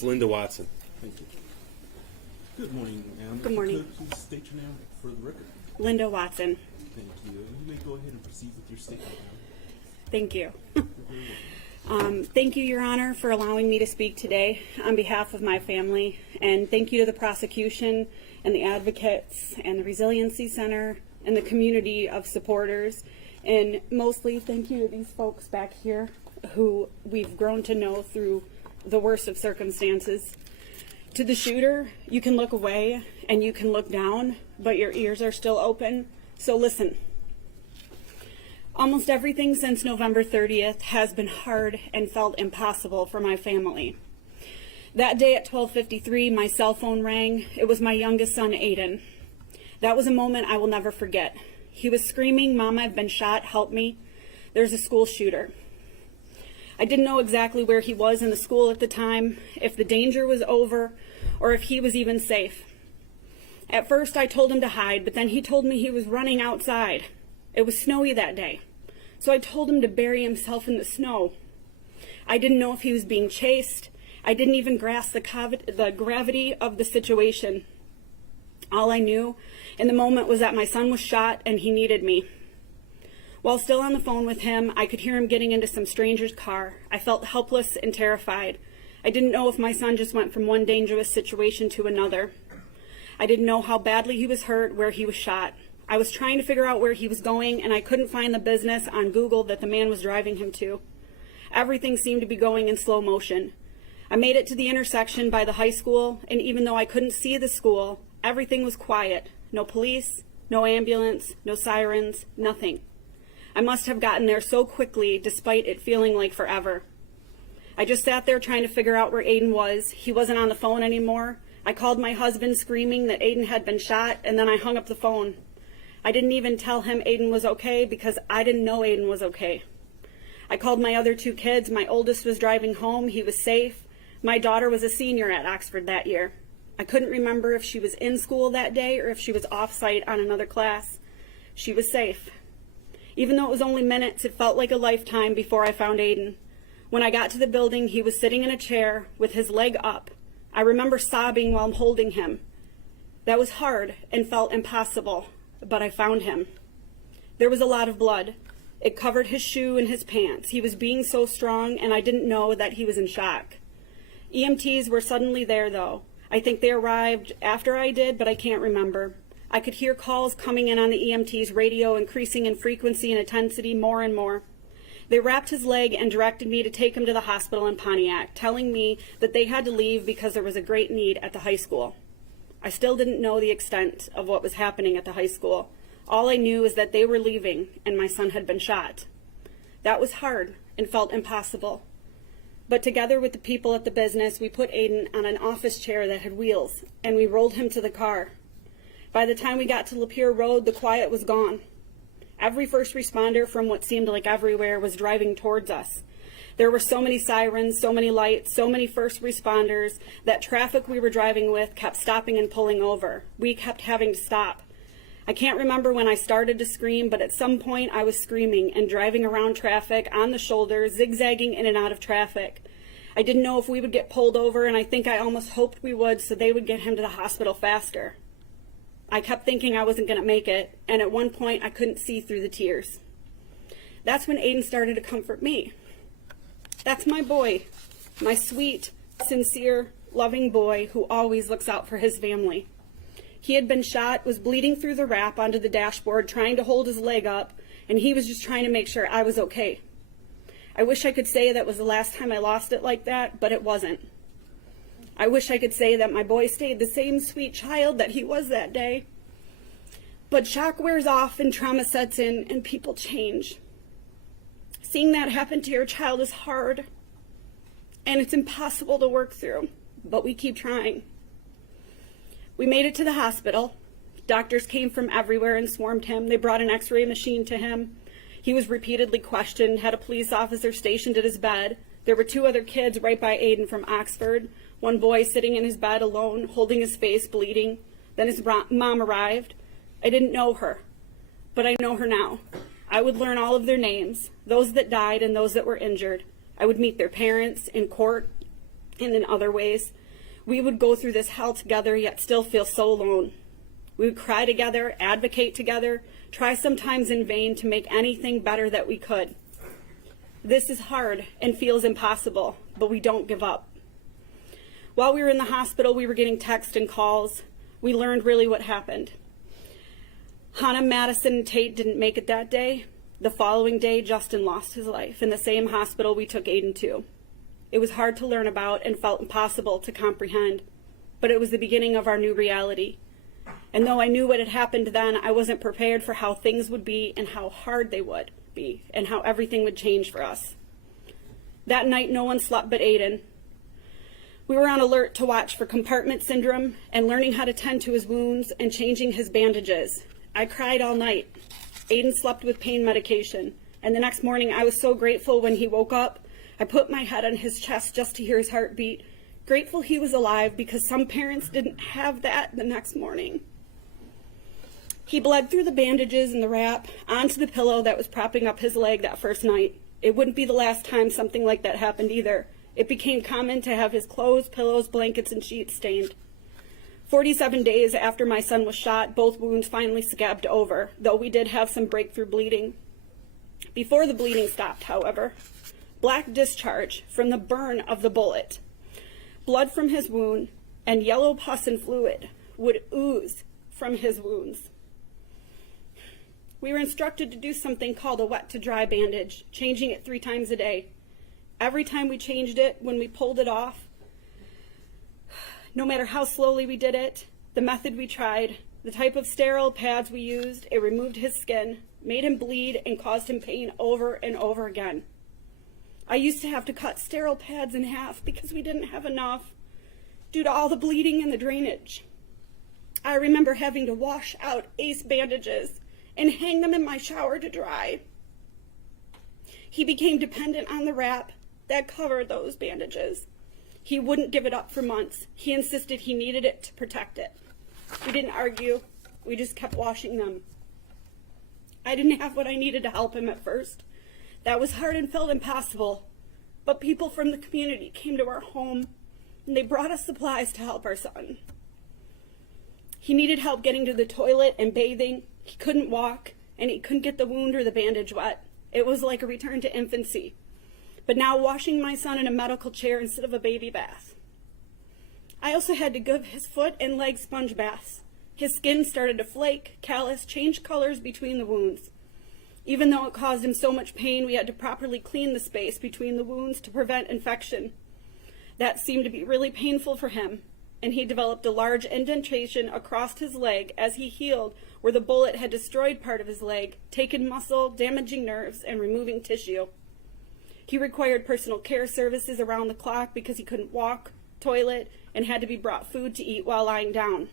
Ms. Linda Watson. Thank you. Good morning, ma'am. Good morning. If you could please state your name for the record. Linda Watson. Thank you. You may go ahead and proceed with your statement, ma'am. Thank you. Thank you, Your Honor, for allowing me to speak today on behalf of my family. And thank you to the prosecution and the advocates and the Resiliency Center and the community of supporters. And mostly thank you to these folks back here who we've grown to know through the worst of circumstances. To the shooter, you can look away and you can look down, but your ears are still open. So listen. Almost everything since November 30th has been hard and felt impossible for my family. That day at 12:53, my cell phone rang. It was my youngest son, Aiden. That was a moment I will never forget. He was screaming, "Mom, I've been shot, help me. There's a school shooter." I didn't know exactly where he was in the school at the time, if the danger was over, or if he was even safe. At first I told him to hide, but then he told me he was running outside. It was snowy that day, so I told him to bury himself in the snow. I didn't know if he was being chased. I didn't even grasp the gravity of the situation. All I knew in the moment was that my son was shot and he needed me. While still on the phone with him, I could hear him getting into some stranger's car. I felt helpless and terrified. I didn't know if my son just went from one dangerous situation to another. I didn't know how badly he was hurt, where he was shot. I was trying to figure out where he was going, and I couldn't find the business on Google that the man was driving him to. Everything seemed to be going in slow motion. I made it to the intersection by the high school, and even though I couldn't see the school, everything was quiet. No police, no ambulance, no sirens, nothing. I must have gotten there so quickly, despite it feeling like forever. I just sat there trying to figure out where Aiden was. He wasn't on the phone anymore. I called my husband screaming that Aiden had been shot, and then I hung up the phone. I didn't even tell him Aiden was okay because I didn't know Aiden was okay. I called my other two kids. My oldest was driving home. He was safe. My daughter was a senior at Oxford that year. I couldn't remember if she was in school that day or if she was off-site on another class. She was safe. Even though it was only minutes, it felt like a lifetime before I found Aiden. When I got to the building, he was sitting in a chair with his leg up. I remember sobbing while holding him. That was hard and felt impossible, but I found him. There was a lot of blood. It covered his shoe and his pants. He was being so strong, and I didn't know that he was in shock. EMTs were suddenly there, though. I think they arrived after I did, but I can't remember. I could hear calls coming in on the EMT's radio, increasing in frequency and intensity more and more. They wrapped his leg and directed me to take him to the hospital in Pontiac, telling me that they had to leave because there was a great need at the high school. I still didn't know the extent of what was happening at the high school. All I knew is that they were leaving and my son had been shot. That was hard and felt impossible. But together with the people at the business, we put Aiden on an office chair that had wheels, and we rolled him to the car. By the time we got to Lapeer Road, the quiet was gone. Every first responder from what seemed like everywhere was driving towards us. There were so many sirens, so many lights, so many first responders that traffic we were driving with kept stopping and pulling over. We kept having to stop. I can't remember when I started to scream, but at some point I was screaming and driving around traffic on the shoulder, zigzagging in and out of traffic. I didn't know if we would get pulled over, and I think I almost hoped we would so they would get him to the hospital faster. I kept thinking I wasn't going to make it, and at one point I couldn't see through the tears. That's when Aiden started to comfort me. That's my boy, my sweet, sincere, loving boy who always looks out for his family. He had been shot, was bleeding through the wrap onto the dashboard, trying to hold his leg up, and he was just trying to make sure I was okay. I wish I could say that was the last time I lost it like that, but it wasn't. I wish I could say that my boy stayed the same sweet child that he was that day. But shock wears off and trauma sets in and people change. Seeing that happen to your child is hard, and it's impossible to work through, but we keep trying. We made it to the hospital. Doctors came from everywhere and swarmed him. They brought an x-ray machine to him. He was repeatedly questioned, had a police officer stationed at his bed. There were two other kids right by Aiden from Oxford. One boy sitting in his bed alone, holding his face, bleeding. Then his mom arrived. I didn't know her, but I know her now. I would learn all of their names, those that died and those that were injured. I would meet their parents in court, and in other ways. We would go through this hell together, yet still feel so alone. We would cry together, advocate together, try sometimes in vain to make anything better that we could. This is hard and feels impossible, but we don't give up. While we were in the hospital, we were getting texts and calls. We learned really what happened. Hannah, Madison, and Tate didn't make it that day. The following day, Justin lost his life in the same hospital we took Aiden to. It was hard to learn about and felt impossible to comprehend, but it was the beginning of our new reality. And though I knew what had happened then, I wasn't prepared for how things would be and how hard they would be and how everything would change for us. That night, no one slept but Aiden. We were on alert to watch for compartment syndrome and learning how to tend to his wounds and changing his bandages. I cried all night. Aiden slept with pain medication, and the next morning I was so grateful when he woke up. I put my head on his chest just to hear his heartbeat, grateful he was alive because some parents didn't have that the next morning. He bled through the bandages and the wrap onto the pillow that was propping up his leg that first night. It wouldn't be the last time something like that happened either. It became common to have his clothes, pillows, blankets, and sheets stained. 47 days after my son was shot, both wounds finally scabbed over, though we did have some breakthrough bleeding. Before the bleeding stopped, however, black discharge from the burn of the bullet, blood from his wound, and yellow pus and fluid would ooze from his wounds. We were instructed to do something called a wet to dry bandage, changing it 3 times a day. Every time we changed it, when we pulled it off, no matter how slowly we did it, the method we tried, the type of sterile pads we used, it removed his skin, made him bleed, and caused him pain over and over again. I used to have to cut sterile pads in half because we didn't have enough due to all the bleeding and the drainage. I remember having to wash out ACE bandages and hang them in my shower to dry. He became dependent on the wrap that covered those bandages. He wouldn't give it up for months. He insisted he needed it to protect it. We didn't argue. We just kept washing them. I didn't have what I needed to help him at first. That was hard and felt impossible. But people from the community came to our home and they brought us supplies to help our son. He needed help getting to the toilet and bathing. He couldn't walk and he couldn't get the wound or the bandage wet. It was like a return to infancy. But now washing my son in a medical chair instead of a baby bath. I also had to give his foot and leg sponge baths. His skin started to flake, callous, change colors between the wounds. Even though it caused him so much pain, we had to properly clean the space between the wounds to prevent infection. That seemed to be really painful for him, and he developed a large indentation across his leg as he healed where the bullet had destroyed part of his leg, taken muscle, damaging nerves, and removing tissue. He required personal care services around the clock because he couldn't walk, toilet, and had to be brought food to eat while lying down.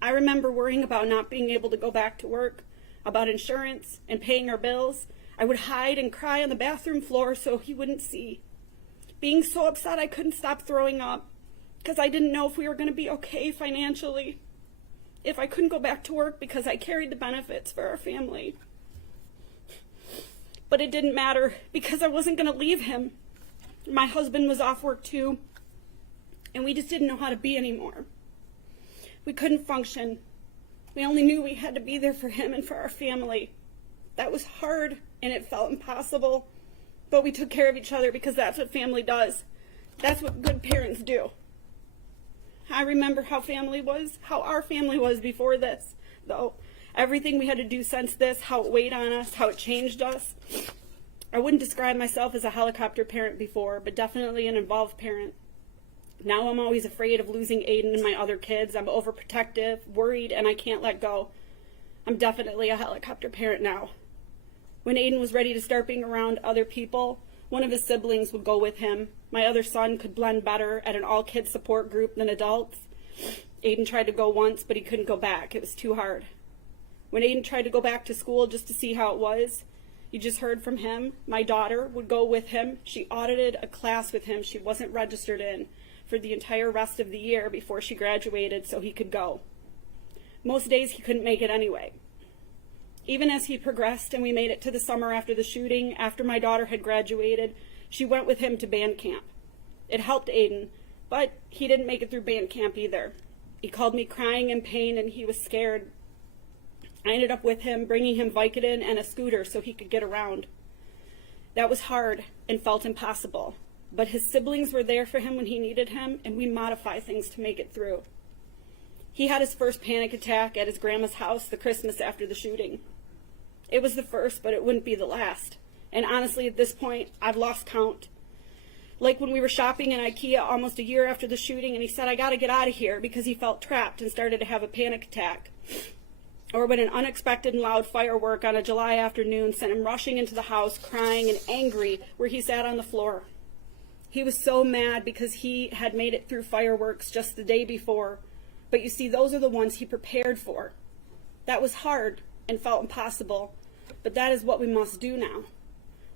I remember worrying about not being able to go back to work, about insurance, and paying our bills. I would hide and cry on the bathroom floor so he wouldn't see. Being so upset I couldn't stop throwing up because I didn't know if we were going to be okay financially, if I couldn't go back to work because I carried the benefits for our family. But it didn't matter because I wasn't going to leave him. My husband was off work too, and we just didn't know how to be anymore. We couldn't function. We only knew we had to be there for him and for our family. That was hard and it felt impossible, but we took care of each other because that's what family does. That's what good parents do. I remember how our family was before this, though. Everything we had to do since this, how it weighed on us, how it changed us. I wouldn't describe myself as a helicopter parent before, but definitely an involved parent. Now I'm always afraid of losing Aiden and my other kids. I'm overprotective, worried, and I can't let go. I'm definitely a helicopter parent now. When Aiden was ready to start being around other people, one of his siblings would go with him. My other son could blend better at an all-kids support group than adults. Aiden tried to go once, but he couldn't go back. It was too hard. When Aiden tried to go back to school just to see how it was, you just heard from him. My daughter would go with him. She audited a class with him she wasn't registered in for the entire rest of the year before she graduated so he could go. Most days he couldn't make it anyway. Even as he progressed and we made it to the summer after the shooting, after my daughter had graduated, she went with him to band camp. It helped Aiden, But he didn't make it through band camp either. He called me crying in pain and he was scared. I ended up with him, bringing him Vicodin and a scooter so he could get around. That was hard and felt impossible. But his siblings were there for him when he needed him, and we modify things to make it through. He had his first panic attack at his grandma's house the Christmas after the shooting. It was the first, but it wouldn't be the last. And honestly, at this point, I've lost count. Like when we were shopping in IKEA almost a year after the shooting, and he said, "I gotta get out of here," because he felt trapped and started to have a panic attack. Or when an unexpected and loud firework on a July afternoon sent him rushing into the house, crying and angry, where he sat on the floor. He was so mad because he had made it through fireworks just the day before. But you see, those are the ones he prepared for. That was hard and felt impossible, but that is what we must do now.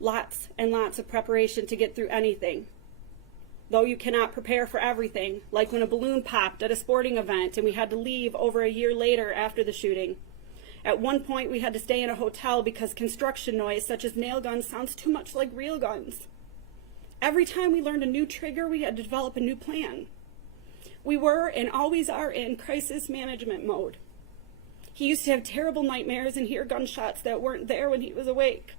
Lots and lots of preparation to get through anything. Though you cannot prepare for everything, like when a balloon popped at a sporting event and we had to leave over a year later after the shooting. At one point, we had to stay in a hotel because construction noise, such as nail guns, sounds too much like real guns. Every time we learned a new trigger, we had to develop a new plan. We were and always are in crisis management mode. He used to have terrible nightmares and hear gunshots that weren't there when he was awake.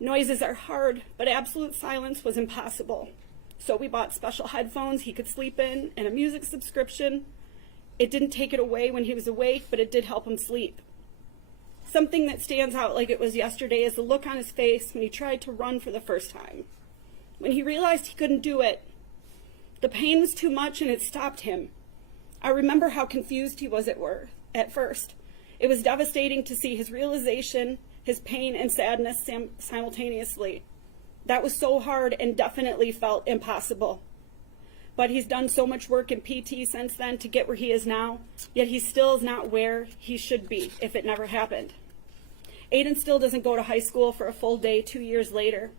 Noises are hard, but absolute silence was impossible. So we bought special headphones he could sleep in and a music subscription. It didn't take it away when he was awake, but it did help him sleep. Something that stands out like it was yesterday is the look on his face when he tried to run for the first time. When he realized he couldn't do it, the pain was too much and it stopped him. I remember how confused he was at first. It was devastating to see his realization, his pain and sadness simultaneously. That was so hard and definitely felt impossible. But he's done so much work in PT since then to get where he is now, yet he still is not where he should be if it never happened. Aiden still doesn't go to high school for a full day 2 years later.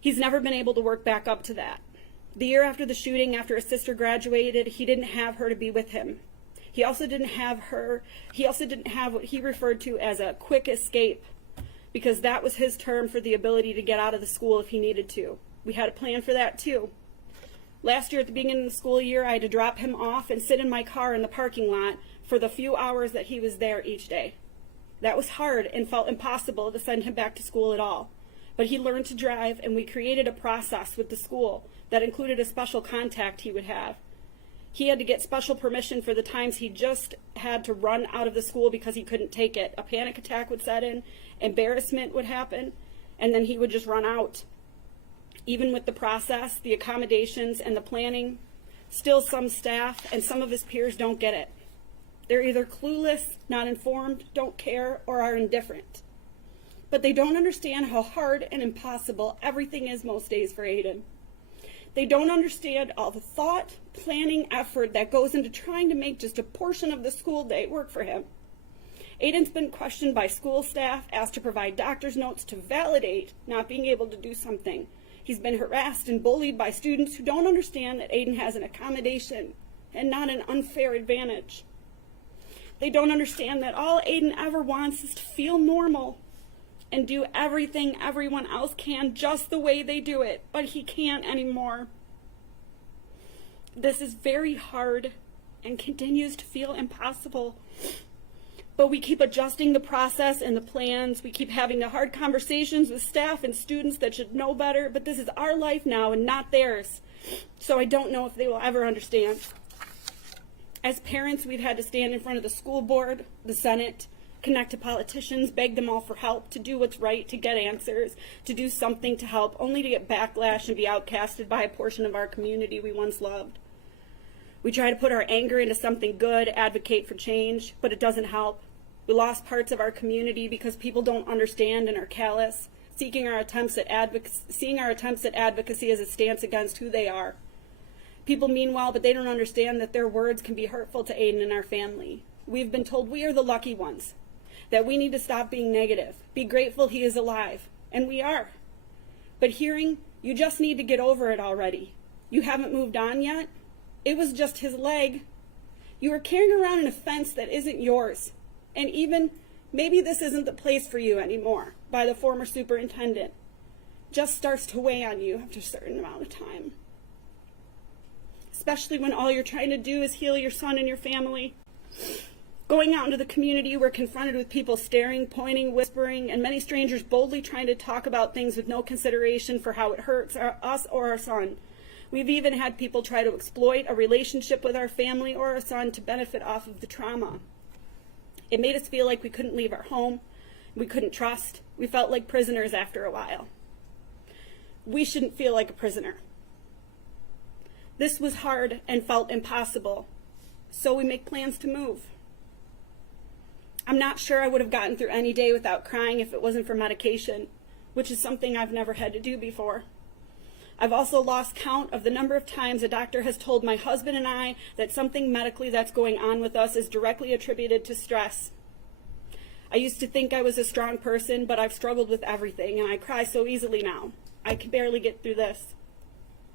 He's never been able to work back up to that. The year after the shooting, after his sister graduated, he didn't have her to be with him. He also didn't have what he referred to as a quick escape, because that was his term for the ability to get out of the school if he needed to. We had a plan for that too. Last year at the beginning of the school year, I had to drop him off and sit in my car in the parking lot for the few hours that he was there each day. That was hard and felt impossible to send him back to school at all. But he learned to drive, and we created a process with the school that included a special contact he would have. He had to get special permission for the times he just had to run out of the school because he couldn't take it. A panic attack would set in, embarrassment would happen, and then he would just run out. Even with the process, the accommodations, and the planning, still some staff and some of his peers don't get it. They're either clueless, not informed, don't care, or are indifferent. But they don't understand how hard and impossible everything is most days for Aiden. They don't understand all the thought, planning, effort that goes into trying to make just a portion of the school day work for him. Aiden's been questioned by school staff, asked to provide doctor's notes to validate not being able to do something. He's been harassed and bullied by students who don't understand that Aiden has an accommodation and not an unfair advantage. They don't understand that all Aiden ever wants is to feel normal and do everything everyone else can just the way they do it, but he can't anymore. This is very hard and continues to feel impossible. But we keep adjusting the process and the plans. We keep having the hard conversations with staff and students that should know better, but this is our life now and not theirs. So I don't know if they will ever understand. As parents, we've had to stand in front of the school board, the Senate, connect to politicians, beg them all for help, to do what's right, to get answers, to do something to help, only to get backlash and be outcasted by a portion of our community we once loved. We try to put our anger into something good, advocate for change, but it doesn't help. We lost parts of our community because people don't understand and are callous, seeing our attempts at advocacy as a stance against who they are. People mean well, but they don't understand that their words can be hurtful to Aiden and our family. We've been told we are the lucky ones, that we need to stop being negative, be grateful he is alive, and we are. But hearing, you just need to get over it already. You haven't moved on yet? It was just his leg. You are carrying around an offense that isn't yours. And even, maybe this isn't the place for you anymore, by the former superintendent. Just starts to weigh on you after a certain amount of time. especially when all you're trying to do is heal your son and your family. Going out into the community, we're confronted with people staring, pointing, whispering, and many strangers boldly trying to talk about things with no consideration for how it hurts us or our son. We've even had people try to exploit a relationship with our family or our son to benefit off of the trauma. It made us feel like we couldn't leave our home, we couldn't trust, we felt like prisoners after a while. We shouldn't feel like a prisoner. This was hard and felt impossible, so we make plans to move. I'm not sure I would have gotten through any day without crying if it wasn't for medication, which is something I've never had to do before. I've also lost count of the number of times a doctor has told my husband and I that something medically that's going on with us is directly attributed to stress. I used to think I was a strong person, but I've struggled with everything, and I cry so easily now. I can barely get through this.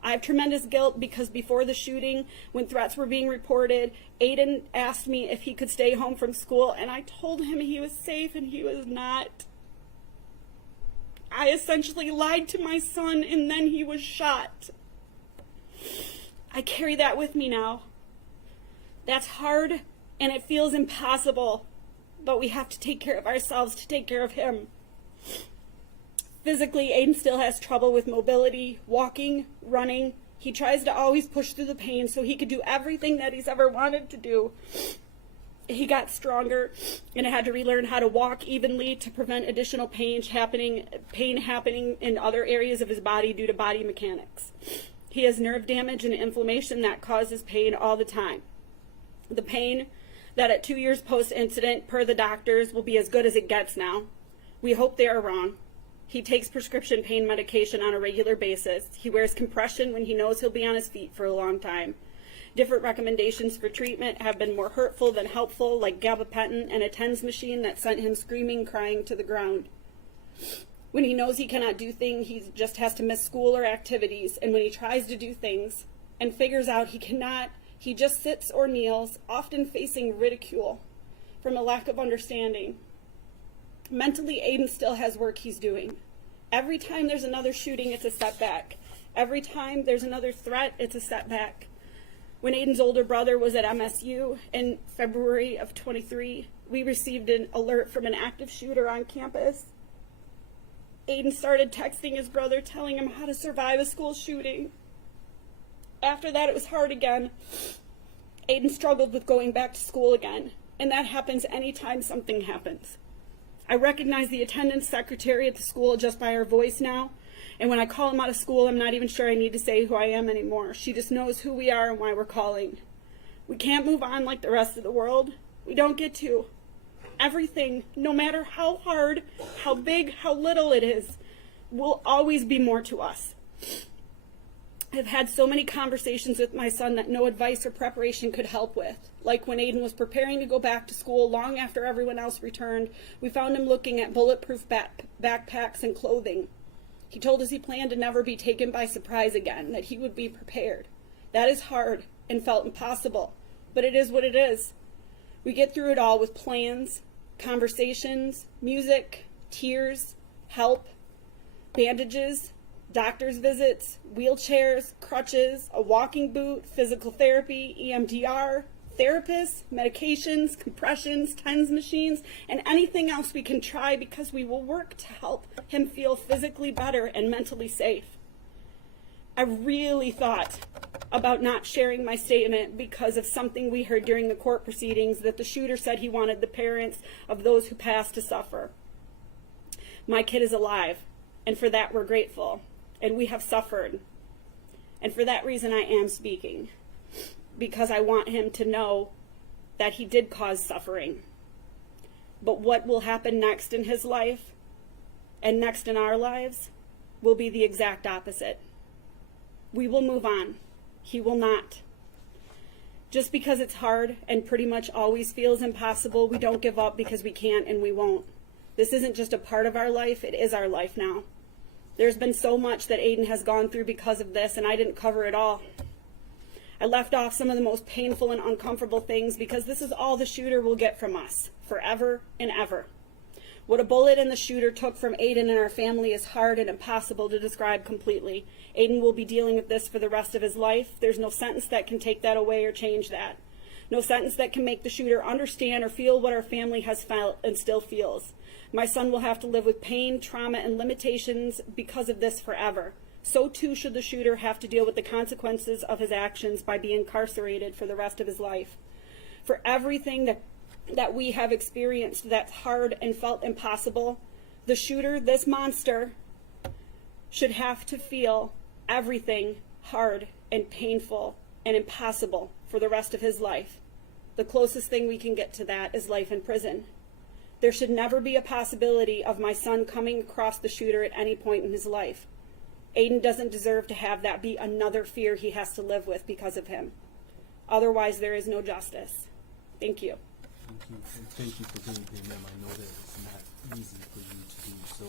I have tremendous guilt because before the shooting, when threats were being reported, Aiden asked me if he could stay home from school, and I told him he was safe, and he was not. I essentially lied to my son, and then he was shot. I carry that with me now. That's hard, and it feels impossible, but we have to take care of ourselves to take care of him. Physically, Aiden still has trouble with mobility, walking, running. He tries to always push through the pain so he could do everything that he's ever wanted to do. He got stronger and had to relearn how to walk evenly to prevent additional pain happening in other areas of his body due to body mechanics. He has nerve damage and inflammation that causes pain all the time. The pain that at 2 years post-incident, per the doctors, will be as good as it gets now. We hope they are wrong. He takes prescription pain medication on a regular basis. He wears compression when he knows he'll be on his feet for a long time. Different recommendations for treatment have been more hurtful than helpful, like gabapentin and a TENS machine that sent him screaming, crying to the ground. When he knows he cannot do things, he just has to miss school or activities, and when he tries to do things and figures out he cannot, he just sits or kneels, often facing ridicule from a lack of understanding. Mentally, Aiden still has work he's doing. Every time there's another shooting, it's a setback. Every time there's another threat, it's a setback. When Aiden's older brother was at MSU in February of 23, we received an alert from an active shooter on campus. Aiden started texting his brother, telling him how to survive a school shooting. After that, it was hard again. Aiden struggled with going back to school again, and that happens anytime something happens. I recognize the attendance secretary at the school just by her voice now, and when I call him out of school, I'm not even sure I need to say who I am anymore. She just knows who we are and why we're calling. We can't move on like the rest of the world. We don't get to. Everything, no matter how hard, how big, how little it is, will always be more to us. I've had so many conversations with my son that no advice or preparation could help with. Like when Aiden was preparing to go back to school long after everyone else returned, we found him looking at bulletproof backpacks and clothing. He told us he planned to never be taken by surprise again, that he would be prepared. That is hard and felt impossible, but it is what it is. We get through it all with plans, conversations, music, tears, help, bandages, doctor's visits, wheelchairs, crutches, a walking boot, physical therapy, EMDR, therapists, medications, compressions, TENS machines, and anything else we can try because we will work to help him feel physically better and mentally safe. I really thought about not sharing my statement because of something we heard during the court proceedings that the shooter said he wanted the parents of those who passed to suffer. My kid is alive, and for that we're grateful. And we have suffered. And for that reason, I am speaking. Because I want him to know that he did cause suffering. But what will happen next in his life and next in our lives will be the exact opposite. We will move on. He will not. Just because it's hard and pretty much always feels impossible, we don't give up because we can't and we won't. This isn't just a part of our life, it is our life now. There's been so much that Aiden has gone through because of this, and I didn't cover it all. I left off some of the most painful and uncomfortable things because this is all the shooter will get from us, forever and ever. What a bullet and the shooter took from Aiden and our family is hard and impossible to describe completely. Aiden will be dealing with this for the rest of his life. There's no sentence that can take that away or change that. No sentence that can make the shooter understand or feel what our family has felt and still feels. My son will have to live with pain, trauma, and limitations because of this forever. So too should the shooter have to deal with the consequences of his actions by being incarcerated for the rest of his life. For everything that we have experienced that's hard and felt impossible, the shooter, this monster, should have to feel everything hard and painful and impossible for the rest of his life. The closest thing we can get to that is life in prison. There should never be a possibility of my son coming across the shooter at any point in his life. Aiden doesn't deserve to have that be another fear he has to live with because of him. Otherwise, there is no justice. Thank you. Thank you, and thank you for being here, ma'am. I know that it's not easy for you to do, so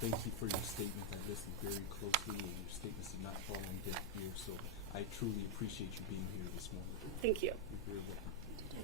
thank you for your statement. I listened very closely, and your statements did not fall on deaf ears, so I truly appreciate you being here this morning. Thank you. You're very welcome.